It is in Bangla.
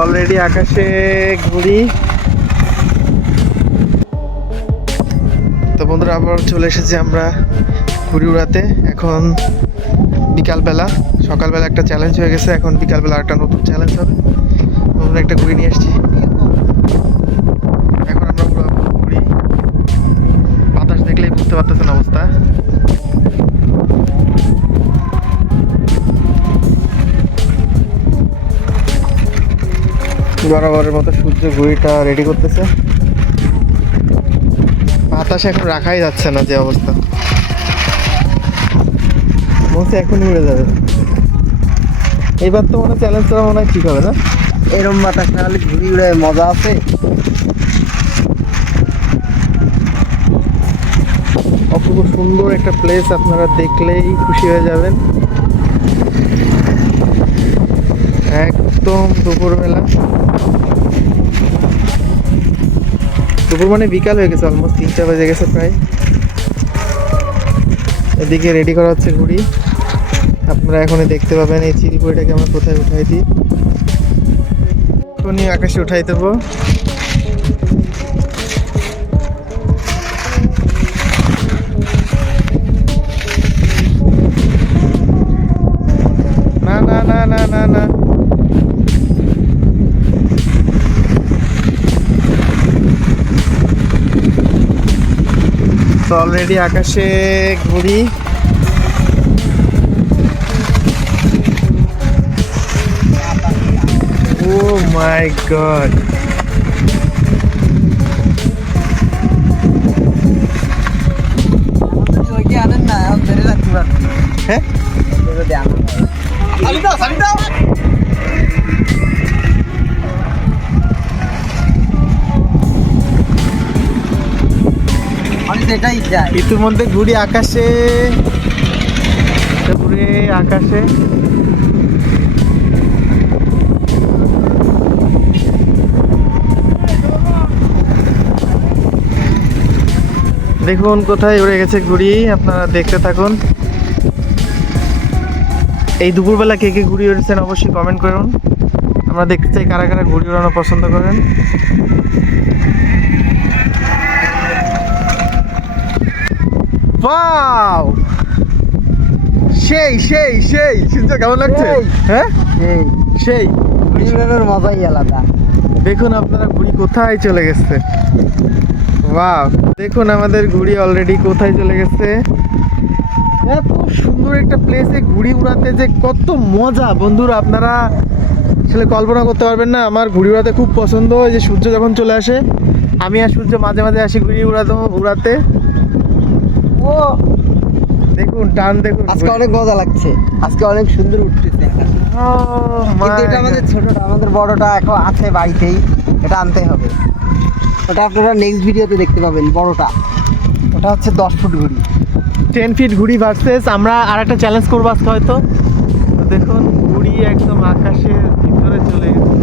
অলরেডি আকাশে ঘুড়ি। তো বন্ধুরা আবার চলে এসেছি আমরা ঘুড়ি উড়াতে। এখন বিকালবেলা, সকালবেলা একটা চ্যালেঞ্জ হয়ে গেছে, এখন বিকালবেলা একটা নতুন চ্যালেঞ্জ হবে। আমরা একটা ঘুড়ি নিয়ে এসেছি, এখন আমরা উড়াবো ঘুড়ি। বাতাস দেখলেই বুঝতে পারতেছেন অবস্থা। বরাবরের মতো সূর্য ঘুড়িটা রেডি করতেছে। বাতাসে এখন রাখাই যাচ্ছে না, যে অবস্থা মনে এখনই উড়ে যাবে। এইবার তো মনে চ্যালেঞ্জ করা মনে হয় ঠিক হবে না? এরম বাতাস না হলে ঘুড়ি উড়ে মজা আছে। অপূর্ব সুন্দর একটা প্লেস, আপনারা দেখলেই খুশি হয়ে যাবেন। একদম দুপুরবেলা, দুপুর মানে বিকাল হয়ে গেছে, অলমোস্ট 3টা বেজে গেছে প্রায়। এদিকে রেডি করা হচ্ছে ঘুড়ি। আপনারা এখনই দেখতে পাবেন এই চিড়িপুড়িটাকে আমরা কোথায় উঠাই দিই। এখনই আকাশে উঠাই দেবো। না না না না না না, অলরেডি আকাশে ঘুড়ি। ও মাই গড, আনেন না, ধরে রাখতে পারবেন। হ্যাঁ আমি সেটাই চাই। ইতিমধ্যে ঘুড়ি আকাশে, ঘুরে আকাশে। দেখুন কোথায় উড়ে গেছে ঘুড়ি, আপনারা দেখতে থাকুন। এই দুপুরবেলা কে কে ঘুড়ি উড়েছেন অবশ্যই কমেন্ট করুন। আমরা দেখতে চাই কারা কারা ঘুড়ি উড়ানো পছন্দ করেন। ওয়াও, সেই সেই সেই সূর্য কেমন লাগছে? হ্যাঁ সেই ঘুড়ি উড়ানোর মজাই আলাদা। দেখুন আপনারা ঘুড়ি কোথায় চলে গেছে। ওয়াও, দেখুন আমাদের ঘুড়ি অলরেডি কোথায় চলে গেছে। এত সুন্দর একটা প্লেসে ঘুড়ি উড়াতে যে কত মজা বন্ধুরা, আপনারা আসলে কল্পনা করতে পারবেন না। আমার ঘুড়ি উড়াতে খুব পছন্দ। ওই যে সূর্য যখন চলে আসে, আমি আর সূর্য মাঝে মাঝে আসি ঘুড়ি উড়াতে। ও দেখুন টান, দেখুন আজকে অনেক মজা লাগছে, আজকে অনেক সুন্দর উঠতেছে আকাশে। কিন্তু এটা আমাদের ছোটটা, আমাদের বড়টা এখন আছে বাড়িতেই, এটা আনতে হবে। ওটা আপনারা নেক্সট ভিডিওতে দেখতে পাবেন। বড়টা ওটা হচ্ছে 10 ফুট ঘুড়ি, 10 ফিট ঘুড়ি ভার্সেস আমরা আর একটা চ্যালেঞ্জ করবো আজকে হয়তো। তো দেখুন ঘুড়ি একদম আকাশের ভিতরে চলে গেছে।